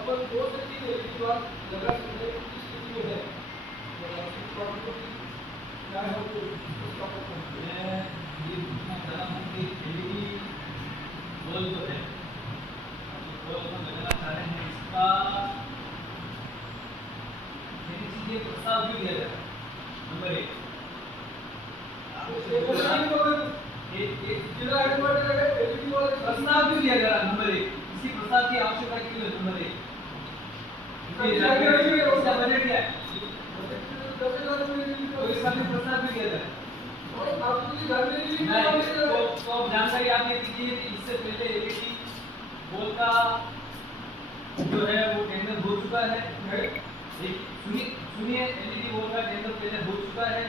अपन 2 से 3 LED bulb लगा सकते हैं इस स्थिति में है। क्या है तो उसका मैं ये पूछना चाह रहा हूँ कि एलईडी बल्ब जो है बल्ब हम लगाना चाह रहे हैं इसका मेरी चीजें प्रस्ताव भी दिया जाए नंबर 1 प्रस्ताव भी दिया जा रहा नंबर 1 इसी प्रस्ताव की आवश्यकता क्यों है नंबर 1 इसका बजट क्या है तो इसका भी प्रस्ताव भी दिया जाए तो जानकारी आप ये दीजिए कि इससे पहले एलईडी बल्ब का जो है वो टेंडर हो चुका है सुनिए एलईडी बल्ब का टेंडर पहले हो चुका है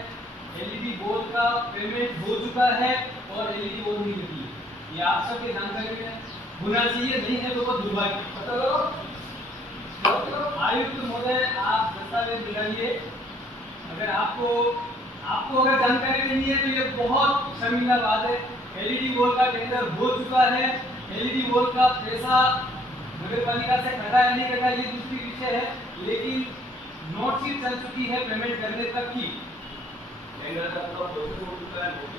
एलईडी बल्ब का पेमेंट हो चुका है और एलईडी बल्ब नहीं लगी है ये आप सबके जानकारी में होना चाहिए नहीं है तो बहुत दुर्भाग्य आयुक्त महोदय आप दस्तावेज दिखाइए अगर आपको अगर जानकारी नहीं है तो ये बहुत शर्मिंदा बात है एलईडी बल्ब का टेंडर हो चुका है एलईडी बल्ब का पैसा नगर पालिका से कटा या नहीं कटा ये दूसरी विषय है लेकिन नोटशीट चल चुकी है पेमेंट करने तक की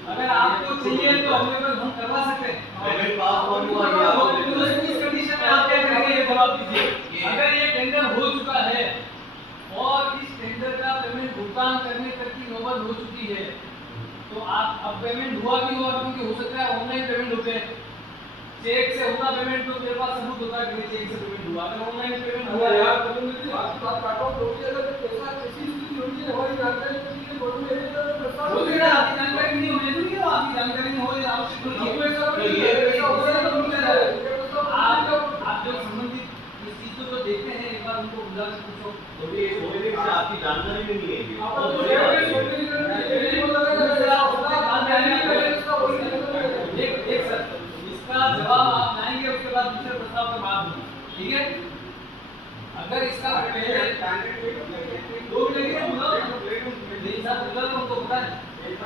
अगर आपको चाहिए तो अवेलेबल हम करवा सकते हैं इस कंडीशन में आप क्या करेंगे ये जवाब दीजिए अगर ये टेंडर हो चुका है और इस टेंडर का पेमेंट भुगतान करने तक की नौबत हो चुकी है तो आप अब पेमेंट हुआ भी होगा क्योंकि हो सकता है ऑनलाइन पेमेंट होते हैं चेक से होता पेमेंट तो मेरे पास सबूत होता है कि चेक से पेमेंट हुआ अगर ऑनलाइन पेमेंट हुआ यार बात काटो क्योंकि अगर पैसा ऐसी स्थिति होती है हमारी जानकारी के बोलूं मेरे तो प्रस्ताव बोलिए ना आपकी जानकारी नहीं होने दूंगी ना आपकी जानकारी नहीं हो आवश्यक नहीं है आप जो संबंधित इस चीज को जो देखते हैं एक बार उनको बुला के पूछो तो ये बोलने से आपकी जानकारी में नहीं है एक सर इसका जवाब आप लाएंगे उसके बाद दूसरे प्रस्ताव पर बात होगी ठीक है अगर इसका पहले 2 मिनट लगेगा बुलाओ मेरे साथ बुला लो उनको बताएं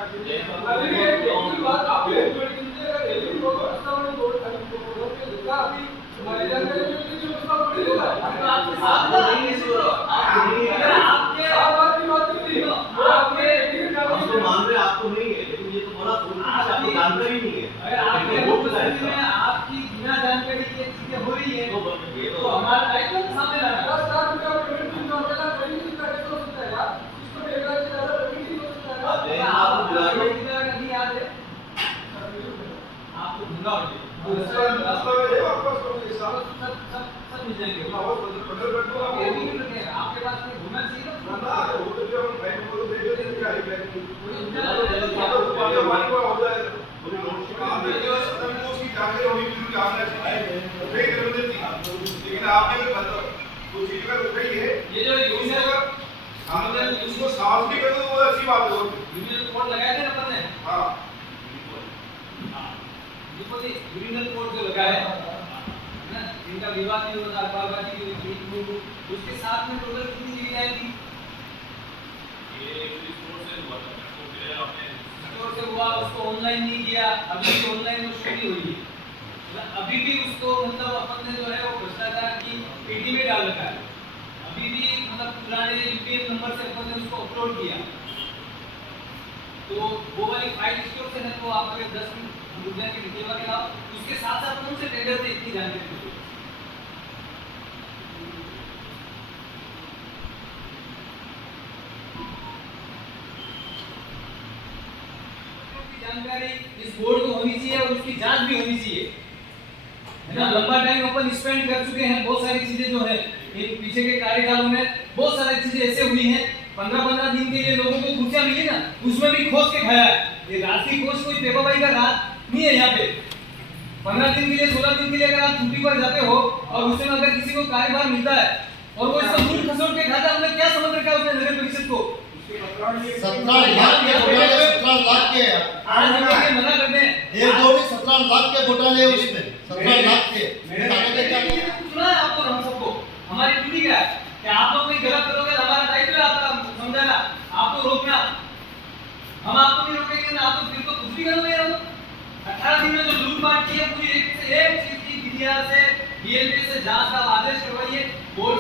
अभी एक बात आप एलईडी को प्रस्ताव में बोल के लिखा अभी हमारी जानकारी में जो प्रस्ताव पड़ी होगा आपके साथ नहीं है आपके बात की बात नहीं हम तो मान रहे आपको नहीं है लेकिन ये तो बड़ा आपको जानकारी नहीं है अगर आपके में आपकी बिना जानकारी की चीजें हो रही है तो हमारा दायित्व सामने लाना 10 लाख रुपया पेमेंट भी जो अकेला नहीं कितना हो सकता है यार इसको 1 लाख से ज्यादा पेमेंट नहीं हो सकता है आप कितना नहीं याद है आपको ढूंढा सब मिल जाएंगे आपके पास कोई होना चाहिए ना वो तो जो हम बैंक को दे देते हैं क्या है लेकिन आपने भी कुछ चीज अगर उठाई है ये जो यूनियन हमने उसको साफ भी कर दो वो अच्छी बात है यूनियन कोड लगाया था ना अपन ने हां देखो ये यूनियन कोड जो लगाया है ना इनका विवाद नहीं होता बालबाजी की उसके साथ में टोटल कितनी चीजें आएगी ये स्टोर से हुआ था तो फिर आपने स्टोर से हुआ उसको ऑनलाइन नहीं किया अभी भी ऑनलाइन में शो नहीं हुई है अभी भी उसको मतलब अपन ने जो है वो भ्रष्टाचार की पेटी में डाल रखा है अभी भी मतलब पुराने यूपीएन नंबर से अपन ने उसको अपलोड किया तो वो वाली फाइल स्टोर से है तो आप अगर 10 मिनट रुक जाके निकलवा के लाओ उसके साथ साथ कौन से टेंडर थे इतनी जानकारी दो जानकारी इस बोर्ड को होनी चाहिए और उसकी जांच भी होनी चाहिए है ना लंबा टाइम अपन स्पेंड कर चुके हैं बहुत सारी चीजें जो है ये पीछे के कार्यकालों में बहुत सारी चीजें ऐसे हुई हैं 15-15 दिन के लिए लोगों को कुर्सियां मिली ना उसमें भी खोज के खाया है ये राशि कोष कोई पेपाबाई का रात नहीं है यहाँ पे 15 दिन के लिए 16 दिन के लिए अगर आप छुट्टी पर जाते हो और उसमें अगर किसी को कार्यभार मिलता है और वो इसका मूल खसोट के खाता हमने क्या समझ रखा है उसने नगर परिषद को 17 लाख के आज हम ये मना करते हैं ये दो भी 17 लाख के घोटाले उसमें 17 लाख के सुना है आपको हम सबको हमारी ड्यूटी क्या है कि आप लोग कोई गलत करोगे हमारा दायित्व है आपका समझाना आपको रोकना हम आपको नहीं रोकेंगे ना आप तो फिर तो कुछ भी करोगे यार 18 दिन में जो लूटपाट की है पूरी एक से एक चीज की मीडिया से डीएलपी से जांच का आदेश करवाइए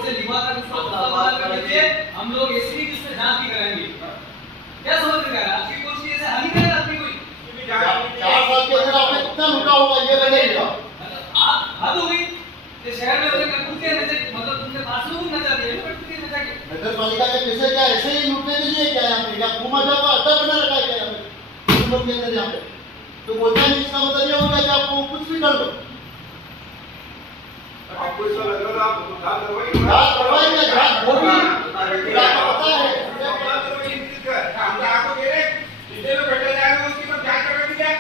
से लिवा तक उसको बना कर दीजिए, हम लोग एसपी की उसमें जांच भी कराएंगे। क्या समझ रहे हैं? आपकी कोई चीज ऐसे हानि करेगा आपकी कोई? 4 साल के अंदर आपने कितना लूटा होगा ये बताइए आप। आप हद हो गई कि शहर में अपने कुत्ते नचे, मतलब तुमने बाथरूम नचा दिए, कुत्ते नचा के। नगर पालिका के पैसे क्या ऐसे ही लूटने के लिए क्या यहाँ पे, या घूमा जाओ अड्डा बना रखा है क्या यहाँ पे तुम लोग के अंदर यहाँ पे? तो बोलता नहीं, इसका मतलब ये होगा कि आपको कुछ भी कर लो। आपको ऐसा लग रहा है आप जांच करवाइए। जांच करवाइए, जांच होगी, पता है। हम आपको कह रहे हैं जितने लोग बैठे जाएंगे उसकी सब जांच करवा दीजिए।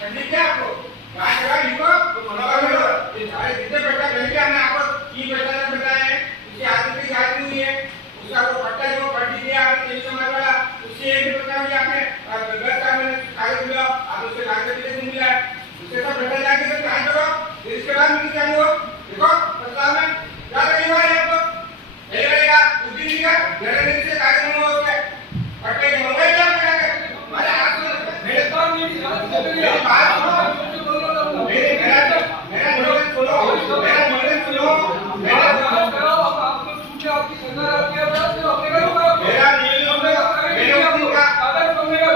करनी क्या आपको जांच करा लिखो तो मना करो। ये सारे जितने बैठा पहले हमने आपको की बताया है, इसकी आदमी की जांच नहीं हुई है, उसका वो पट्टा जो पढ़ दीजिए आपने तेज समाज वाला, उससे एक भी पता नहीं आपने गलत काम में कागज मिला, आप उससे कागज भी नहीं मिला है, उससे सब बैठा जाके सब जांच करो, फिर इसके बाद मिल जाएंगे वो देखो प्रस्ताव में क्या करेंगे भाई आपको नहीं रहेगा उस दिन का जरूरी से कागज में हो गया पट्टे के मंगाई क्या करेंगे अरे आप मेरे तो नहीं मेरी बात सुनो मेरा निवेदन सुनो मेरा जांच कराओ आपको छूट आपकी सरकार आपकी अपने करो मेरा निवेदन मेरे उसी का कागज बनेगा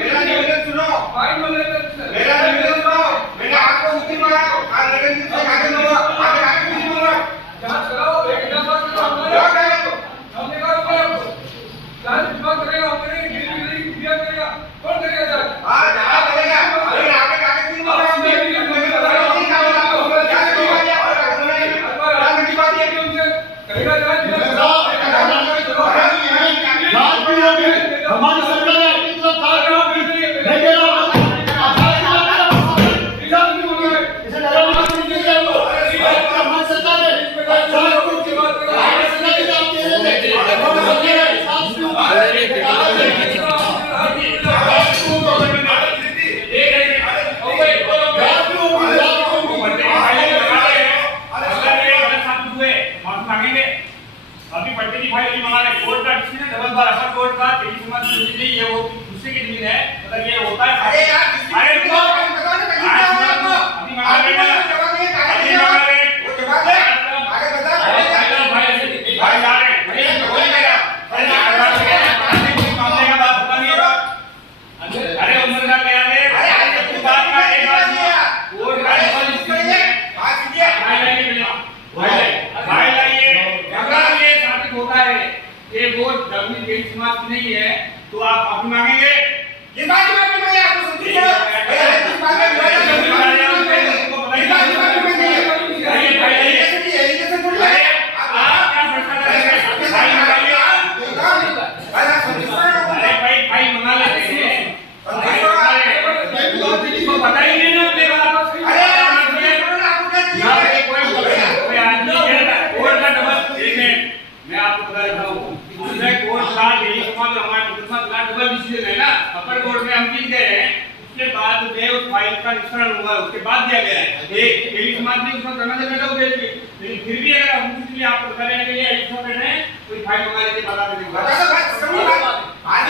मेरा निवेदन सुनो फाइन बनेगा मेरा निवेदन सुनो मैंने आपको उसी में आज लगन से कागज में आगे आगे कुछ नहीं बोला जांच कराओ एक बात क्या करेगा हमने कहा आपको जांच विभाग करेगा हमने गिरी क्रिया करेगा कौन करेगा जांच हां जांच करेगा अरे आगे कागज नहीं बोला हमने नहीं कहा आपको जांच की बात है कि उनसे करेगा जांच हमारी सरकार है आपकी तरफ था नहीं दे रहा अभी पट्टे की फाइल नहीं मंगा रहे कोर्ट का डिसीजन डबल बार अपर कोर्ट का तेजी समाज की जमीन ये वो दूसरे की जमीन है मतलब ये होता है अरे यार अरे रुको अभी मंगा रहे अभी मंगा रहे वो जवाब दे आगे बता भाई जा रहे मामले का बात होता नहीं है अरे उम्र का क्या है अरे बात का एक बात नहीं कोर्ट का डबल डिसीजन है बात कीजिए भाई लाइए ये साबित होता है कि वो जमीन तेजी समाज की नहीं है तो आप माफी मांगेंगे ये बात मैं आपको सुनती है भैया इस बात में भाई मंगा लेते हैं पता ही नहीं ना मैं आपको बता देता हूँ उसमें कोर्ट का यही सवाल हमारे दूसरा डबल डिसीजन है ना अपर कोर्ट में हम जीत गए हैं उसके बाद में उस फाइल का निष्करण हुआ उसके बाद दिया गया है एक यही समाज ने उसमें करना चाहिए तो दे दी लेकिन फिर भी अगर हम किसी लिए आपको बता रहे हैं कि ये ऐसा कर रहे हैं तो फाइल मंगा लेके बता देंगे बता दो बात समझ बात आज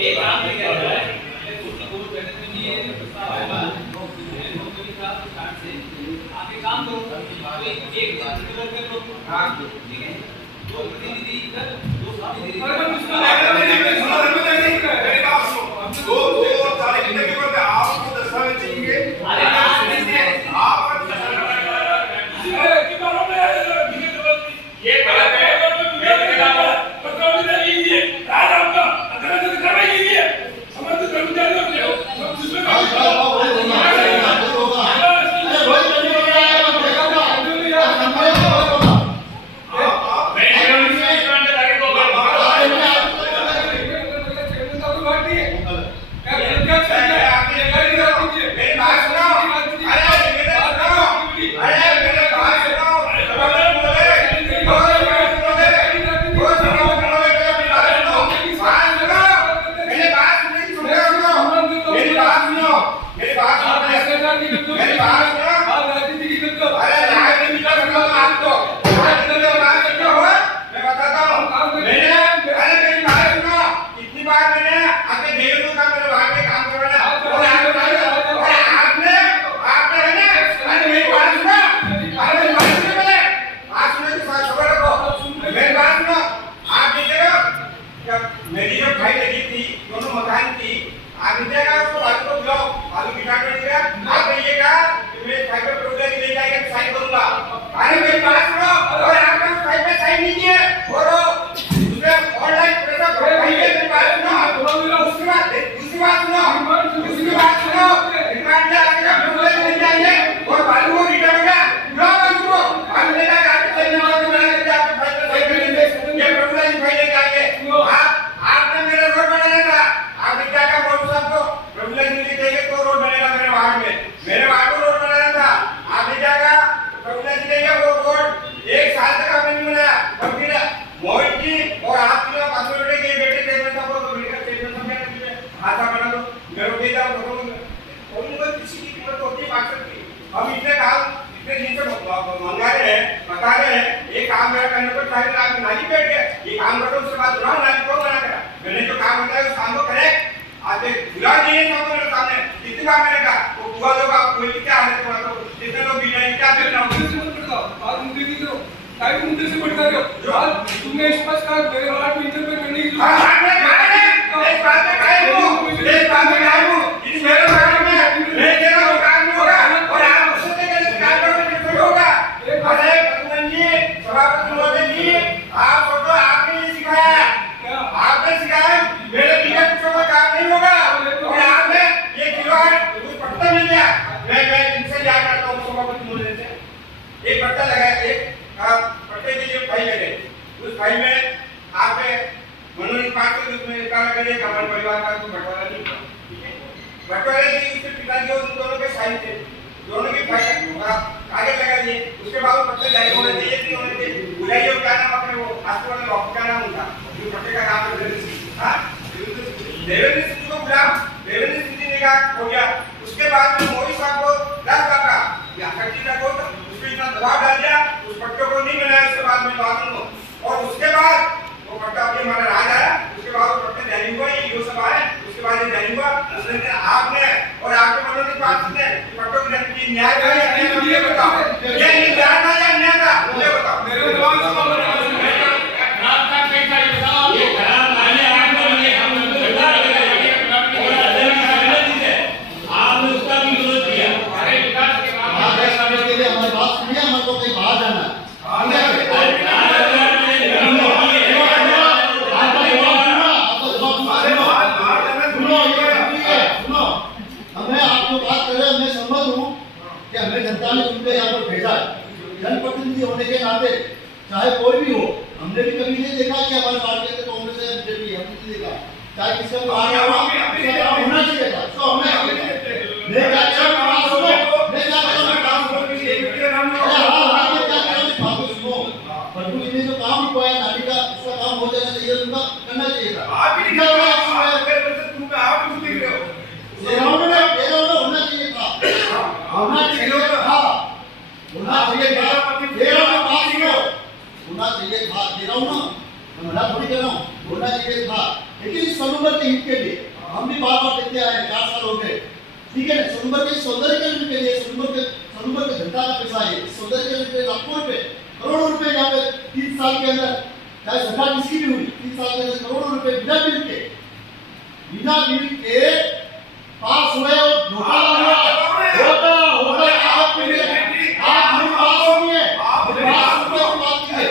एक काम नहीं किया जा रहा है वो कहते हैं कि ये प्रस्ताव आएगा नौकरी का स्टार्ट से आप एक काम करो तो एक सर्कुलर कर लो ठीक है दो प्रतिनिधि इधर दो प्रतिनिधि मेरी जो भाई लगी थी दोनों मकान की आप दीजिएगा उसको बालू को बुलाओ बालू बिठा कर दीजिएगा आप कहिएगा कि मेरे भाई को प्रोग्राम ले जाएगा साइन करूंगा अरे मेरे पास रहो और आपका भाई पे साइन नहीं किए और दूसरे ऑनलाइन पैसा भाई के मेरे पास सुनो दूसरी बात सुनो रिमांड ले आके प्रोग्राम ले जाएंगे और बालू को रिटर्न होगा बुलाओ बालू को बालू ले जाकर आपके साइन मार के आपके भाई पे साइन करेंगे ये प्रोग्राम भाई ले जाएंगे आपने मेरा रोड बनाया था आप क्या का बोल साहब को प्रभुलाल जी कहेंगे तो रोड बनेगा मेरे वार्ड में रोड बनाना था आप क्या का प्रभुलाल जी कहेंगे वो रोड एक साल तक आपने नहीं बनाया और फिर मोहित जी और आप तीनों पासवर्ड के बेटे चेयरमैन साहब को मिलकर चेयरमैन साहब क्या कीजिए हाथ बना दो मेरे को जाओ उनको किसी की कीमत होती है बात की हम इतने काम इतने दिन से मंगा रहे हैं बता रहे हैं ये काम मेरा करने को चाहिए आप नाली बैठ गए ये काम करो उसके बाद बुलाओ नाली को बना करा मैंने जो काम बताया उस काम को करे आज बुला दिए सब मेरे सामने कितनी बार मैंने कहा वो बुआ लोग आप कोई क्या हालत में तो कितने लोग बिना क्या देना मुद्दे से मत करता बात मुद्दे की करो काय मुद्दे से मत करो जो तुमने स्पष्ट कहा मेरे वार्ड में इंटरव्यू करने की हां मैं कहा है एक बात में कहा हूं इस मेरे वार्ड में मैं तेरा काम नहीं होगा और आप उससे कहते काम करोगे तो होगा अरे पतन जी सभापति महोदय जी आप फोटो आपने ही सिखाया आपने सिखाया मेरे बिना कुछ का काम नहीं होगा और आपने ये खिलवाड़ कोई पट्टा मिल गया मैं इनसे याद करता हूँ सभापति महोदय से एक पट्टा लगाया एक पट्टे के लिए फाइल लगे उस फाइल में आपने मनोनीत पास के उसमें लिखा लगा दिया हमारे परिवार का कोई बंटवारा नहीं हुआ ठीक है बंटवारे की उसके पिताजी और उन दोनों के साइन थे दोनों की फाइल कागज लगा दिए उसके बाद वो पट्टे जारी होने चाहिए नहीं होने चाहिए बुलाइए क्या नाम अपने वो हॉस्पिटल में डॉक्टर का नाम उनका जो पट्टे का नाम है देवेंद्र सिंह को बुला देवेंद्र सिंह जी ने कहा हो गया उसके बाद में मोदी साहब को 10 का या 30 का को उसमें इतना दबाव डाल दिया उस पट्टे को नहीं बनाया उसके बाद में बात को और उसके बाद वो पट्टा अभी हमारा राज आया उसके बाद वो पट्टे जारी हुआ ये सब आए उसके बाद ये जारी हुआ उसने आपने और आपके मनोनीत पास ने पट्टों की न्याय था या अन्याय था ये बताओ ये न्याय था या अन्याय था ये बताओ मेरे जवाब रात का पैसा ये बताओ ये खराब माने आपने आपने उसका भी विरोध किया अरे विकास के काम के लिए हमारी बात सुनिए हमारे को कहीं बाहर जाना है हमें आप जो बात कर रहे हैं मैं समझ हूँ कि हमें जनता ने उनको यहाँ पर भेजा है जनप्रतिनिधि होने के नाते चाहे कोई भी हो हमने भी कभी नहीं देखा कि हमारे पार्टी के कांग्रेस है बीजेपी हमने नहीं देखा चाहे किसी को होना चाहिए था तो हमने मैं क्या कर रहा हूं सुनो मैं क्या कर रहा हूं काम करने के लिए हां मैं क्या कर रहा हूं बाबू सुनो बट्टू जी ने जो काम किया नाली का उसका काम हो जाना चाहिए उनका करना चाहिए था आप भी लिखा हुआ है तुम आप भी लिख रहे हो होना चाहिए था होना चाहिए था होना चाहिए था दे रहा हूं बात सुनो होना चाहिए था दे रहा हूं ना मैं मना थोड़ी कर रहा हूं होना चाहिए था, लेकिन इस सनूबर के हित के लिए हम भी बार बार कहते आए, 4 साल हो गए, ठीक है ना। सनूबर के सौंदर्यीकरण के लिए सनूबर के जनता का पैसा है, सौंदर्यीकरण के लिए लाखों रुपए, करोड़ों रुपए यहाँ पे 3 साल के अंदर, चाहे सरकार किसकी भी हुई, 3 साल के अंदर करोड़ों रुपए बिना बिल के पास हुए और घोटाला हुआ। आप मेरी बात सुनिए, बात कीजिए।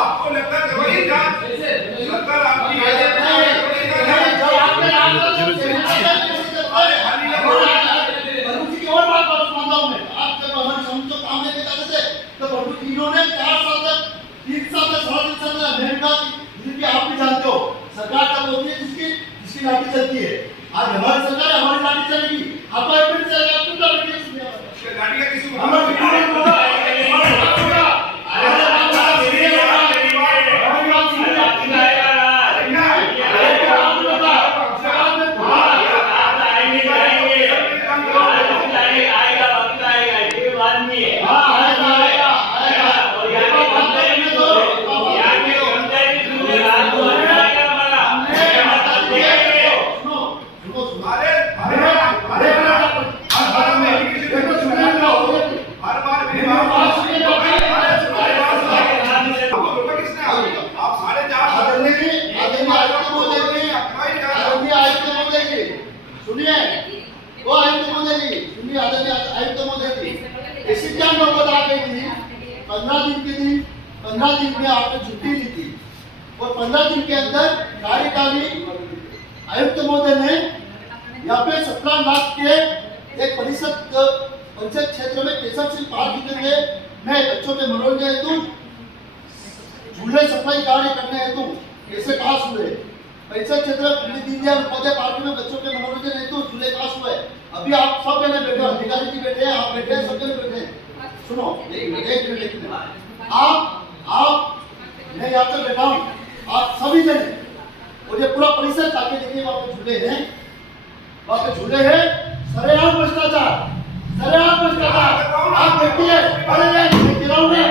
आपको लगता है वही जांच सरकार आपकी इन्होंने 4 साल तक 3 साल तक 3.5 साल तक अमेरिका की आप भी जानते हो, सरकार तब होती है जिसकी लाठी चलती है। आज हमारी सरकार है, हमारी लाठी चलेगी, अपॉइंटमेंट चलेगा, आपको गाड़ी का किसी क्या नौबत आ गई थी। 15 दिन में आपने छुट्टी ली थी और 15 दिन के अंदर कार्यकारी आयुक्त महोदय ने यहाँ पे 17 लाख के एक पंचायत क्षेत्र में केशव सिंह पार्क के लिए मैं बच्चों के मनोरंजन हेतु झूले सफाई कार्य करने हेतु कैसे पास हुए। पंचायत क्षेत्र में पंडित दीनदयाल उपाध्याय पार्क में बच्चों के मनोरंजन हेतु झूले पास हुए। अभी आप सब जने बैठे, अधिकारी जी बैठे हैं, आप बैठे हैं, सब जने बैठे हैं। सुनो एक मिनट, आप मैं यहाँ पे बैठा हूँ, आप सभी जने और ये पूरा परिसर जाके देखिए, वहाँ पे झूले हैं, वहाँ पे झूले हैं। सरेआम भ्रष्टाचार, आप देखिए। अरे ये गिराओ में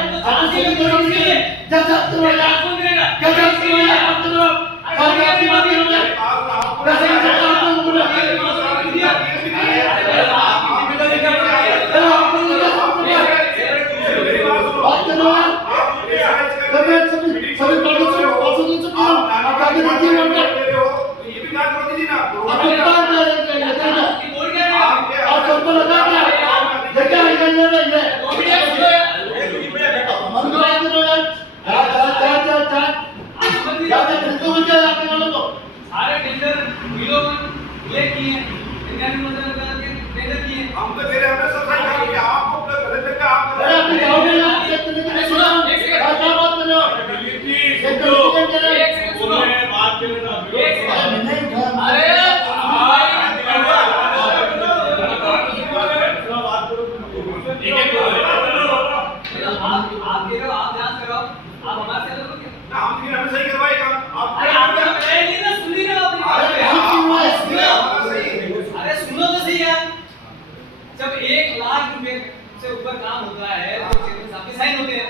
से ऊपर काम होता है तो चेयरमैन साहब के साइन होते हैं।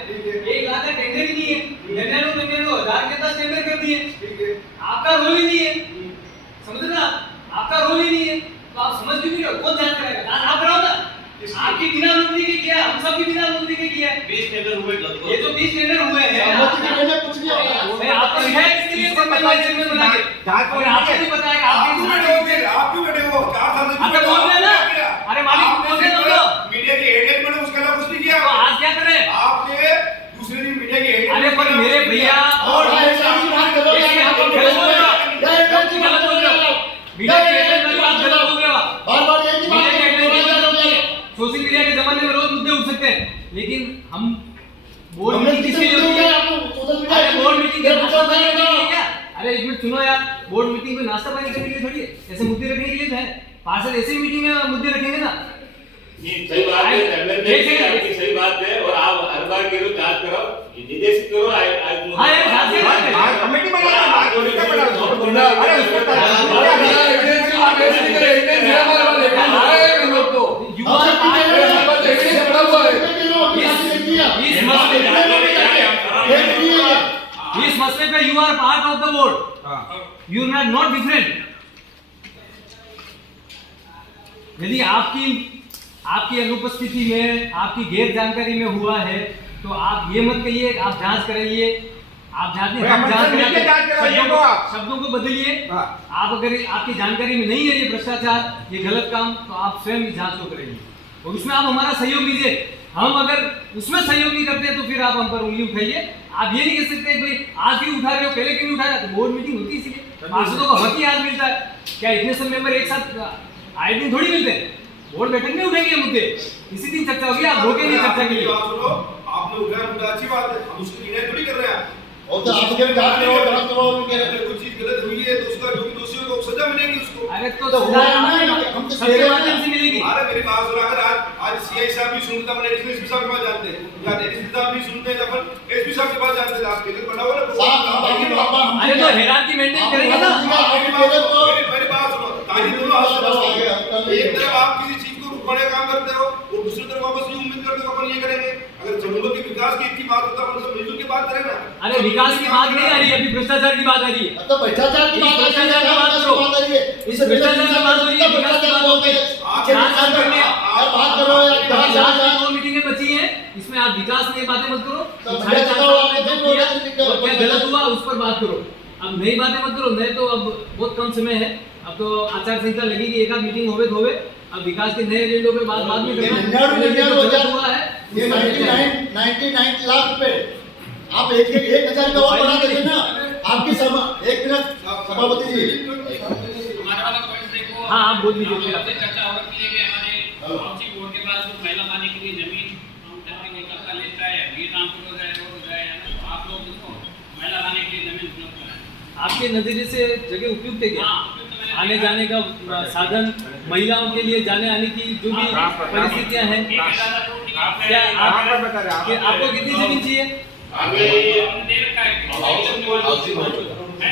1 लाख का टेंडर ही नहीं है, टेंडर 1000 के 10 टेंडर कर दिए, आपका रोल ही नहीं है, समझ ना, आपका रोल ही नहीं है, तो आप समझ भी नहीं रहे कौन जांच करेगा। आप कराओ ना, आपकी बिना अनुमति के किया, हम सब की बिना अनुमति के किया है। 20 टेंडर हुए, ये जो 20 टेंडर हुए हैं कुछ नहीं होगा। मैं आपको दिखाया किसके लिए सरपंच वाइस चेयरमैन बना के, और आपको नहीं बताया कि आप क्यों बैठे हो 4 साल से आपका बोल रहे ना, अरे मालिक बोल रहे हो, मीडिया की हेडलाइन मैंने उसके अलावा कुछ नहीं किया। तो आज क्या करें आपने दूसरे दिन मीडिया की हेडलाइन, अरे पर मेरे भैया और सोशल मीडिया के जमाने में रोज मुद्दे उठ सकते हैं, लेकिन हम बोर्ड मीटिंग किसके लिए होती है? अरे बोर्ड मीटिंग नाश्ता पानी करने के लिए क्या? अरे एक मिनट सुनो यार, बोर्ड मीटिंग में नाश्ता पानी करने के लिए थोड़ी है, ऐसे मुद्दे रखने के लिए तो है। पार्षद ऐसे मीटिंग में मुद्दे रखेंगे ना। ये सही बात है, सही बात है, और आप हर बार के जांच करो, निर्देशित करो हाँ, ये झांसी है। आज कमेटी बना दो, आज कमेटी बना दो। अरे उसमें You are part- इस मसले पे you are part of the board. You are not different. यदि आपकी अनुपस्थिति में, आपकी गैर जानकारी में हुआ है, तो आप ये मत कहिए आप जांच कराइए। आप जांच मिलके जांच कराइए वो आप। शब्दों को बदलिए। हाँ। आप अगर आपकी जानकारी में नहीं है ये भ्रष्टाचार, ये गलत काम, तो आप स्वयं इस जांच को कराइए और उसमें आप हमारा सहयोग लीजिए। हम अगर उसमें सहयोग नहीं करते हैं तो फिर आप हम पर उंगली उठाइए। आप ये नहीं कह सकते भाई आज क्यों उठा रहे हो, पहले क्यों नहीं उठाया। तो बोर्ड मीटिंग होती है इसलिए पार्षदों को हक ही आज मिलता है। क्या इतने सब मेंबर एक साथ आए दिन थोड़ी मिलते हैं। बोर्ड बैठक में उठेंगे मुद्दे, इसी दिन चर्चा होगी। आप रोके नहीं चर्चा के लिए। आपने उठाया मुद्दा, अच्छी बात है, हम उसकी निर्णय थोड़ी कर रहे हैं। और तो आप कह रहे जांच करो, जांच करो, कह रहे अगर कोई चीज गलत हुई है तो उसका जो भी दोषी होगा सजा मिलेगी उसको। अरे तो तो हुआ है ना, हम तो सबके माध्यम से मिलेगी। अरे मेरी बात सुनो, अगर आज सीआई साहब भी सुनते अपन एसपी साहब के पास जाते हैं, या एसपी साहब भी सुनते हैं तो अपन एसपी साहब के पास जाते हैं। आप टिकट बना हुआ ना अरे तो हैरान की मेंटेन करेंगे ना। मेरी बात सुनो, ताली दोनों हाथ से बजती है। एक तरफ आप किसी चीज को रुकवाने का काम करते हो और दूसरी तरफ वापस ये उम्मीद करते हो अपन ये करेंगे। अगर जंगलों के विकास की इतनी बात होता है तो मिलजुल के बात करें ना। अरे विकास की बात नहीं आ रही, अभी भ्रष्टाचार की बात आ रही है। तो भ्रष्टाचार की बात भ्रष्टाचार की बात करो। आ रही है। इस भ्रष्टाचार की बात हो रही है, विकास की बात होती है। बात करो यार, जांच की 2 मीटिंगें बची हैं, इसमें आप विकास की बातें मत करो। तो साढ़े भैया 4 बताओ, साल में आप जो तो किया बोला और क्या गलत हुआ उस पर बात करो। अब नई बातें मत करो, नहीं तो अब बहुत कम समय है। अब तो आचार संहिता लगेगी, एक आध मीटिंग होवे तो होवे। अब विकास के नए एजेंडों पे बाद में ये करना। 99 जो गलत हुआ है ये 99 लाख रुपए आप एक 1000 का और बढ़ा देते ना। आपकी सभा, एक मिनट सभापति जी, हमारे वाला पॉइंट देखो। हाँ, आप बोल दीजिए। आपसे चर्चा हो रही है कि हमारे हाउसिंग बोर्ड के पास कुछ महिला पाने के लिए जमीन हम जमीन निकलता लेता है, ये ट्रांसफर हो जाए, रोड हो जाए, तो आप लोग उसको महिला लाने के लिए जमीन उपलब्ध कराएं। आपके नजरिए से जगह उपयुक्त है क्या? हाँ, उपयुक्त मैंने आने देखा। जाने का साधन, महिलाओं के लिए जाने आने की जो भी परिस्थितियां हैं, एक 1000 रोड निकाल क्या कहाँ पर बता रहे हैं? कि आपको कितनी जमीन चाहिए? हमने दे रखा है कि हाउसिंग बोर्ड है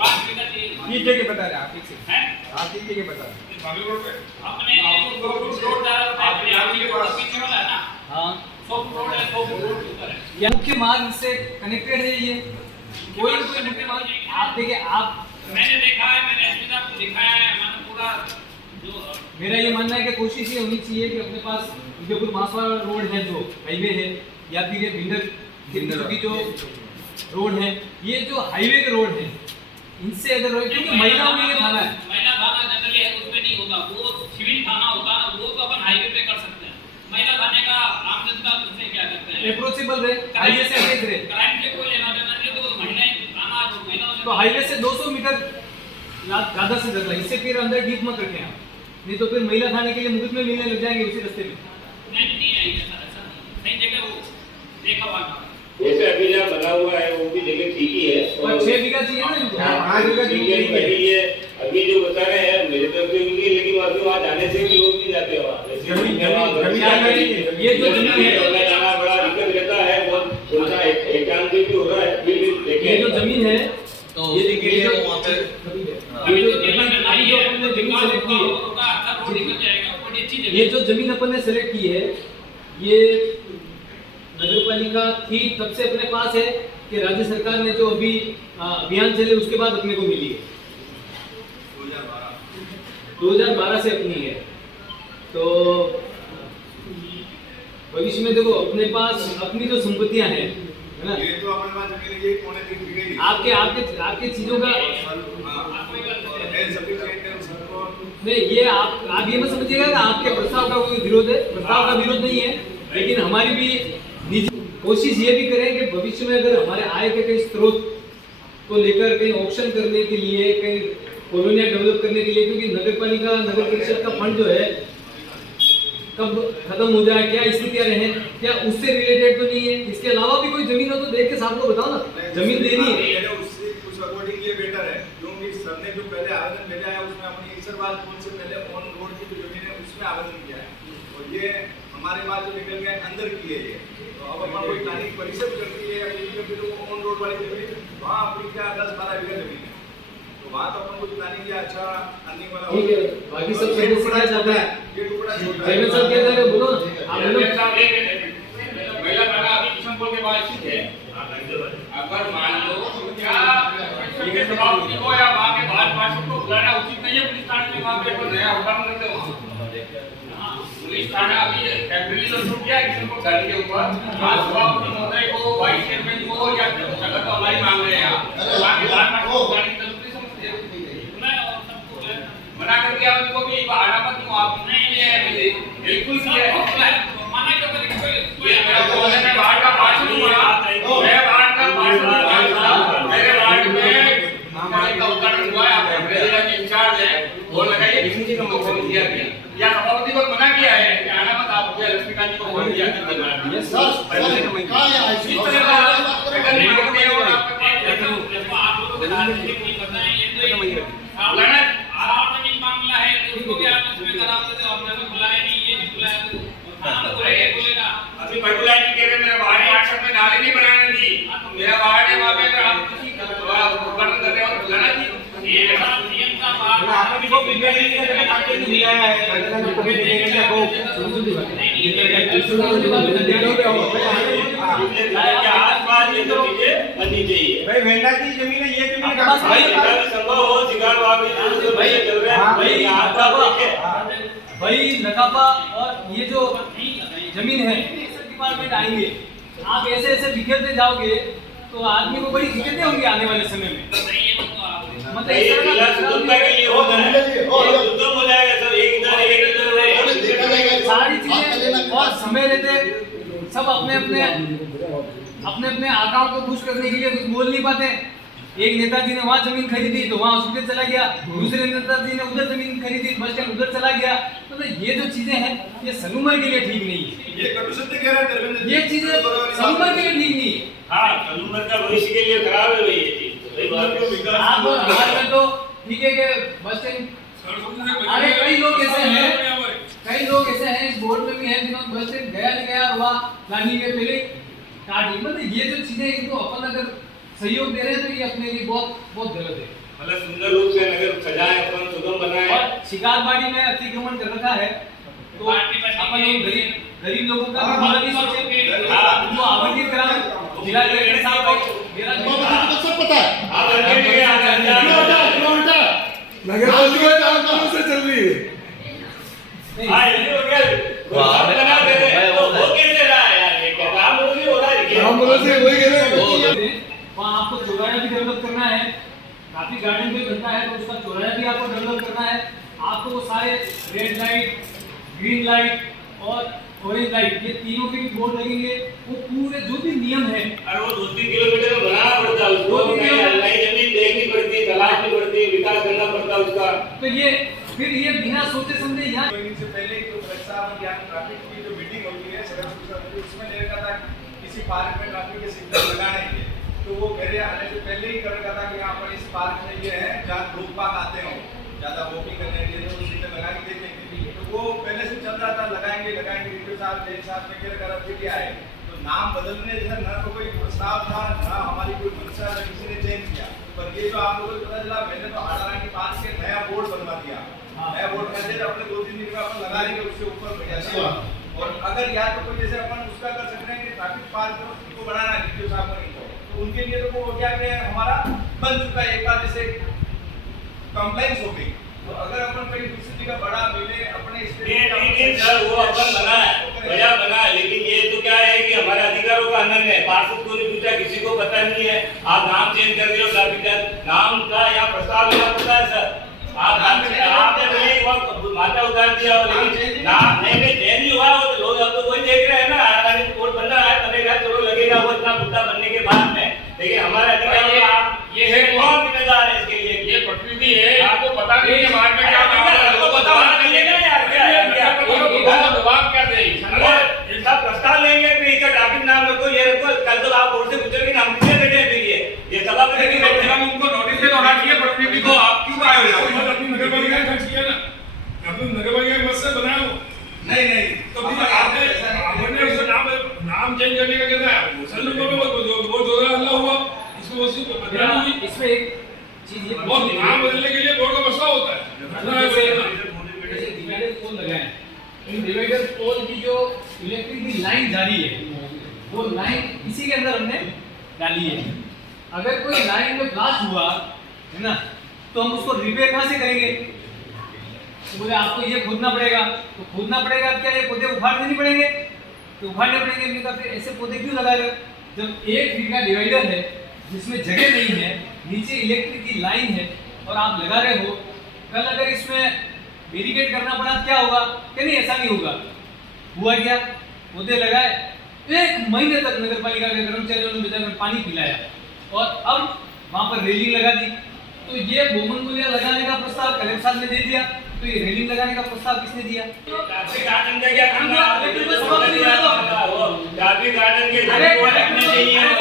5 बीघा चाहिए ठीक है, बता रहे हैं आप, ठीक से है। आप ठीक है बता रहे हैं। भाभी रोड पे अपने रोड 1000 रुपए आपके पास पीछे वाला है ना, हाँ, 100 फुट रोड है, 100 फुट रोड के ऊपर है। या मुख्य मार्ग से कनेक्टेड है ये? कोई मुख्य मार्ग आप देखिए, आप मैंने देखा है, मैंने एसपी साहब को दिखाया है, मैंने पूरा जो मेरा ये मानना है कि कोशिश ये होनी चाहिए कि अपने पास उदयपुर मासवाड़ा रोड है, जो हाईवे है, या फिर ये भिंडर की जो रोड है, ये जो हाईवे के रोड है, इनसे अगर क्योंकि महिलाओं के लिए थाना है। महिला थाना जनरली है उसमें नहीं होता, वो सिविल थाना होता है ना, वो तो अपन हाईवे पे कर सकते हैं। महिला थाने का आम जनता उससे क्या करते हैं, अप्रोचेबल रहे, हाईवे से अटैच रहे। क्राइम के कोई लेना देना नहीं है, तो महिलाएं थाना महिलाओं से तो हाईवे से 200 मीटर ज्यादा से ज्यादा, इससे फिर अंदर डीप मत रखें आप, नहीं तो फिर महिला थाने के लिए मुकदमे मिलने लग जाएंगे उसी रास्ते में। नहीं है ऐसा नहीं जगह वो देखा हुआ था। जैसे अभी जहाँ बना हुआ है वो भी जगह ठीक ही है। और 6 बीघा चाहिए ना इनको। 5 बीघा ठीक है, सही है। अभी जो बता रहे हैं मेरे तरफ से उनकी, लेकिन वहाँ जाने से भी लोग नहीं जाते वहाँ। जमीन ये जो जमीन है, जाना बड़ा दिक्कत रहता है, बहुत उनका एकांत भी हो रहा है। फिर भी ये जो जमीन है, तो उसी के लिए वहाँ पे अभी जो जमीन बनाई है, हमने जमीन सेलेक्ट की है, उसका अच्छा रोड निकल जाएगा, बड़ी अच्छी जगह ये जो जमीन अपन ने सेलेक्ट की है, ये नगरपालिका थी तब से अपने पास है कि राज्य सरकार ने जो अभी अभियान चले उसके बाद अपने को मिली है। 2012 से अपनी है। तो भविष्य में देखो अपने पास अपनी जो संपत्तियां हैं, है ना, ये तो अपने पास जमीन है, ये 3.5 बीघे ही है। आपके आपके आपके चीजों का नहीं, ये आप ये मत समझिएगा कि आपके प्रस्ताव का कोई विरोध है, प्रस्ताव का विरोध नहीं है, लेकिन हमारी भी निजी कोशिश ये भी करें कि भविष्य में अगर हमारे आय के कई स्रोत को लेकर कहीं ऑप्शन करने के लिए, कहीं कॉलोनियां डेवलप करने के लिए, क्योंकि नगरपालिका नगर परिषद का फंड जो है कब खत्म हो जाए, क्या स्थितियां रहे, क्या उससे रिलेटेड तो नहीं है। इसके अलावा भी कोई जमीन हो तो देख के साहब को बताओ ना, जमीन देनी है। उससे कुछ अकॉर्डिंग ये बेटर है, क्योंकि सर ने जो पहले आवेदन भेजा है उसमें अपनी ईश्वरबाद पुल से पहले ऑन रोड की जो जमीन है उसमें आवेदन किया है, और ये हमारे पास जो निकल गया अंदर की है ये, तो अब अपन कोई प्लानिंग परिषद करती है या नहीं करती तो वो ऑन रोड वाली जमीन वहाँ अपनी क्या 10-12 बीघा जमीन है, तो वहाँ तो अपन कुछ प्लानिंग किया अच्छा अर्निंग वाला ठीक है, बाकी सब ये समझ क्या चाहते हैं? ये टुकड़ा छोटा जमीन सब क्या कह रहे हो बोलो आप बोलो। महिला थाना अभी किशनपुर के पास स्थित है। अगर मान लो क्या ये सभापति को या वहाँ के बाहर पार्षद को बुलाना उचित नहीं है पुलिस थाने में, वहाँ पे कोई नया उद्घाटन करते हो पुलिस थाना अभी फैक्ट्री तो शुरू किया है किशनपुर घर के ऊपर, वहाँ सभापति महोदय को वाइस चेयरमैन को या अगर तो हमारी मांग रहे हैं आप तो वहाँ के बाहर पार्षद को बुलाने की जरूरत नहीं समझते हो? मना करके आप उनको भी बहाना मत दो, आप नहीं है बिल्कुल भी है मना क्यों करेंगे? ये मेरा बोलने में बाहर का पार्षद हुआ, मैं बाहर का पार्षद हुआ, मेरे वार्ड में हमारे का उद्घाटन हुआ है, आप प्रेसिडेंट के इंचार्ज है, वो लगाइए किसी जी को मौका दिया गया या सभापति को मना किया है कि आना मत, आप मुझे लक्ष्मीकांत जी को फोन किया कि सर कहाँ है आईसी? इस तरह का अगर नहीं करते हो आप लोग बताएं ये तो बुलाना आराम मामला है, उसको भी आप इसमें करा देते हो, आपने बुलाया नहीं, ये नहीं बुलाया तो हाँ तो बोलेगा अभी पर्टिकुलर जी कह रहे मेरा वार्ड व्हाट्सएप में नाले नहीं बनाने दी, मेरा वार्ड है वहाँ पे अगर आप किसी उद्घाटन कर रहे हो तो बुलाना चाहिए। ये सीएम का बात आपने भी को बिल्कुल नहीं दिया है आसपास ये तो चीजें बननी चाहिए भाई। वेंडा की जमीन है, ये जमीन का भाई संभव हो सिगार वाली भाई चल रहा है भाई यहाँ भाई नकाबा और ये जो जमीन है डिपार्टमेंट आएंगे, आप ऐसे ऐसे बिखेरते जाओगे तो आदमी को बड़ी दिक्कतें होंगी आने वाले समय में। मतलब इस तरह का सारी चीजें और समय रहते सब अपने अपने आकाओं को खुश करने के लिए कुछ बोल नहीं पाते। एक नेताजी ने वहाँ जमीन खरीदी तो वहाँ उधर चला गया, दूसरे नेताजी ने उधर जमीन खरीदी बस स्टैंड उधर चला गया। मतलब ये जो चीजें हैं ये सलूमर के लिए ठीक नहीं है, ये कटु सत्य कह रहा है धर्मेंद्र जी। ये चीजें सलूमर के लिए ठीक नहीं है। हाँ सलूमर का भविष्य के लिए खराब है भाई ये चीज। आप हमारे में तो ठीक है कि बस स्टैंड अरे कई लोग ऐसे हैं इस बोर्ड में भी हैं जिन्होंने बस स्टैंड गया नहीं गया हुआ लाने के पहले काट ली। मतलब ये जो चीजें इनको अपन अगर सहयोग दे रहे हैं तो ये अपने लिए बहुत गलत है। मतलब सुंदर रूप से नगर सजाए अपन सुगम बनाए और शिकारबाड़ी में अतिक्रमण कर रखा है तो अपन गरीब लोगों का भी भला नहीं सोचे, उनको आवंटित करा जिला कलेक्टर साहब को मेरा सब पता है। आप अंदर के आ नगर पालिका काम कौन से चल रही है? हां ये हो गया सब बना दे रहे तो वो कैसे रहा है यार, ये क्या काम नहीं हो रहा है? हम बोले से वही कह रहे हैं वहाँ आपको चौराहा भी डेवलप करना है, ट्रैफिक गार्डन भी बनता है तो उसका चौराहा भी आपको डेवलप करना है। आपको वो सारे रेड लाइट, ग्रीन लाइट और ऑरेंज लाइट ये तीनों के भी बोर्ड लगेंगे। वो पूरे जो भी नियम है और वो 2-3 किलोमीटर में बनाना पड़ता है उसको, नई जमीन देखनी पड़ती है, तलाशनी पड़ती है, विकास करना पड़ता है उसका। तो ये फिर ये बिना सोचे समझे यहाँ से पहले तो कलेक्टर साहब यहाँ ट्रैफिक की जो मीटिंग होती है उसमें ले रखा था किसी पार्क में ट्रैफिक के सिग्नल लगाने के, तो वो मेरे आने से पहले ही कर रखा था कि यहाँ पर इस पार्क में ये है जहाँ लोग बाग आते हो ज़्यादा वॉकिंग करने के लिए तो सिग्नल लगा के देते हैं। तो वो पहले से चल रहा था लगाएंगे डीपीओ साहब जैन साहब ने क्या करा फिर आए तो नाम बदलने जैसा ना तो कोई प्रस्ताव था ना हमारी कोई मंशा ना किसी ने चेंज किया। पर ये जो आप लोगों को पता चला मैंने तो आडारा के पास के नया बोर्ड बनवा दिया, नया बोर्ड कर दिया अपने 2-3 दिन में अपन लगा लेंगे उसके ऊपर बढ़िया। और अगर या तो कोई जैसे अपन उसका कर सकते हैं कि ट्रैफिक पार्क को बनाना है डीपीओ साहब को, तो उनके लिए तो वो क्या क्या हमारा बन चुका है एक बार जैसे कंप्लेंट्स हो गई। तो अगर अपन कहीं दूसरी जगह बड़ा मिले अपने स्टेट सर वो अपन बना है बढ़िया बना है, लेकिन ये तो क्या है कि हमारे अधिकारों का अनंग है, पार्षद को नहीं पूछा, किसी को पता नहीं है। आप नाम चेंज कर दिए ट्रैफिक नाम का या प्रस्ताव यहाँ पता है सर, आपने एक वक्त माता उतार दिया हो लेकिन नाम नहीं चेंज हुआ हो तो लोग अब तो वही देख रहे हैं ना कोर्ट बन रहा है बनेगा चलो लगेगा वो इतना मुद्दा बनने के बाद में, लेकिन हमारे अधिकारियों आप ये है कौन जिम्मेदार है इसके लिए? ये प्रतिनिधि है, आपको पता नहीं है मार्ग में क्या दबाव क्या दे इसका प्रस्ताव लेंगे फिर इसका ट्रैफिक नाम रखो ये रखो, कल तो आप कोर्ट से पूछोगे हम किसे बैठे फिर ये सभा में उनको नोटिस देना चाहिए प्रतिनिधि को, आप क्यों आए हो? अपनी नगर पालिका का किया ना, अपनी नगर पालिका का मत से बनाओ नहीं तो फिर आपने उसका नाम चेंज करने का इन डिवाइडर पोल की जो इलेक्ट्रिक की लाइन जा रही है वो लाइन इसी के अंदर हमने डाली है। अगर कोई लाइन में ब्लास्ट हुआ है ना तो हम उसको रिपेयर कहाँ से करेंगे? तो बोले आपको ये खोदना पड़ेगा। तो खोदना पड़ेगा क्या ये पौधे उखाड़ने नहीं पड़ेंगे? तो उखाड़ने पड़ेंगे। हमने कहा फिर ऐसे पौधे क्यों लगा रहे हो? जब 1 फीट का डिवाइडर है जिसमें जगह नहीं है, नीचे इलेक्ट्रिक की लाइन है और आप लगा रहे हो, कल अगर इसमें बैरिकेड करना पड़ा क्या होगा? कि नहीं ऐसा नहीं होगा। हुआ क्या? पौधे लगाए, 1 महीने तक नगर पालिका के कर्मचारियों ने बेचारे पानी पिलाया और अब वहां पर रेलिंग लगा दी। तो ये बोमनगुलिया लगाने का प्रस्ताव कलेक्टर साहब ने दे दिया, तो ये रेलिंग लगाने का प्रस्ताव किसने दिया? गार्डन के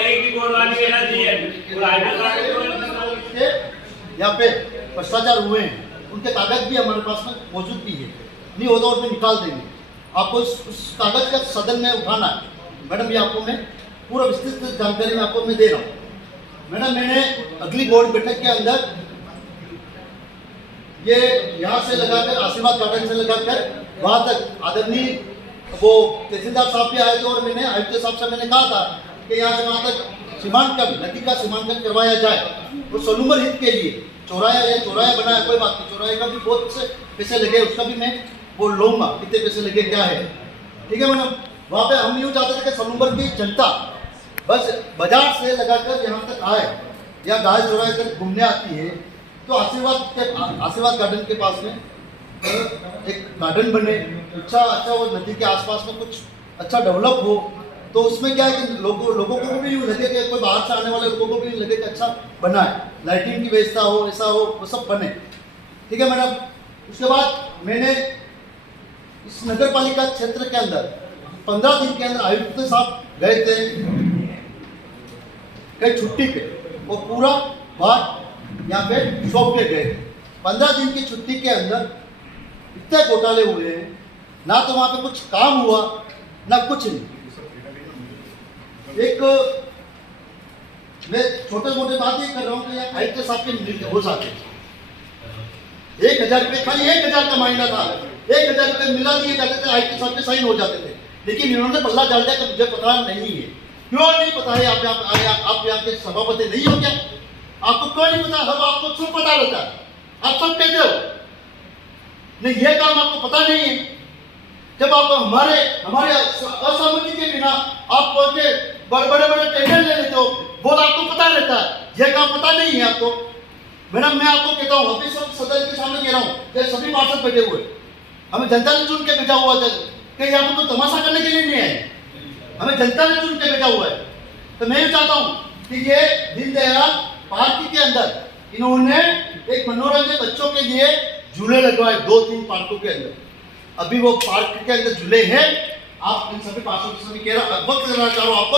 एक भी बोर्ड वाली देना चाहिए। यहाँ पे भ्रष्टाचार हुए हैं उनके कागज भी हमारे पास में मौजूद भी है, नहीं होता और भी निकाल देंगे। आपको उस कागज का सदन में उठाना है। मैडम ये आपको मैं पूरा विस्तृत जानकारी में आपको मैं दे रहा हूँ। मैडम मैंने अगली बोर्ड बैठक के अंदर ये यहाँ से लगाकर आशीर्वाद गार्डन से लगाकर वहाँ तक आदरणीय वो तहसीलदार साहब भी आए थे और मैंने आयुक्त साहब से मैंने कहा था कि यहाँ से वहाँ तक सीमांकन, नदी का सीमांकन करवाया जाए। वो सलूमर हित के लिए चौराया बनाया, कोई बात नहीं, चौराहे का भी बहुत से पैसे लगे, उसका भी मैं वो लूँगा कितने पैसे लगे क्या है। ठीक है मैडम, वहाँ पे हम यूँ चाहते थे कि सलूमर की जनता बस बाजार से लगाकर यहाँ तक आए या गाय चौराहे तक घूमने आती है तो आशीर्वाद गार्डन के पास में एक गार्डन बने, अच्छा वो नदी के आसपास में कुछ अच्छा डेवलप हो। तो उसमें क्या है कि लोगों को भी यूँ लगे कि कोई बाहर से आने वाले लोगों को भी लगे कि अच्छा बना है, लाइटिंग की व्यवस्था हो, ऐसा हो, वो सब बने। ठीक है मैडम, उसके बाद मैंने इस नगर पालिका क्षेत्र के अंदर 15 दिन के अंदर आयुक्त साहब गए थे कई छुट्टी पे, वो पूरा बात यहाँ पे सौंप के गए। 15 दिन की छुट्टी के अंदर इतने घोटाले हुए हैं, ना तो वहाँ पे कुछ काम हुआ ना कुछ नहीं। एक मैं छोटे मोटे बात ये कर रहा हूँ कि यहाँ आयुक्त साहब के निर्देश हो सकते 1000 रुपये, खाली 1000 का मायना था, 1000 रुपये मिला दिए जाते थे, आयुक्त साहब के साइन हो जाते थे। लेकिन इन्होंने पल्ला डाल दिया कि मुझे पता नहीं है। क्यों नहीं पता है? आप यहाँ के सभापति नहीं हो क्या? आपको क्यों नहीं पता? सब आपको क्यों पता रहता है? आप सब कहते हो नहीं, ये काम आपको पता नहीं है। जब आप हमारे असहमति के बिना आप के बड़े टेंडर ले लेते हो, वो आपको पता रहता है, ये काम पता नहीं है आपको। मैडम मैं आपको कहता हूँ, अभी सब सदन के सामने कह रहा हूँ कि सभी पार्षद बैठे हुए, हमें जनता ने चुन के भेजा हुआ है कि यहाँ पर कोई तमाशा करने के लिए नहीं आए, हमें जनता ने चुन के भेजा हुआ है। तो मैं ये चाहता हूँ कि ये दीनदयाल पार्क के अंदर इन्होंने एक मनोरंजन बच्चों के लिए झूले लगवाए 2-3 पार्कों के अंदर। अभी वो पार्क के अंदर झूले हैं। आप इन सभी पार्षदों से कह रहा हूँ, आपको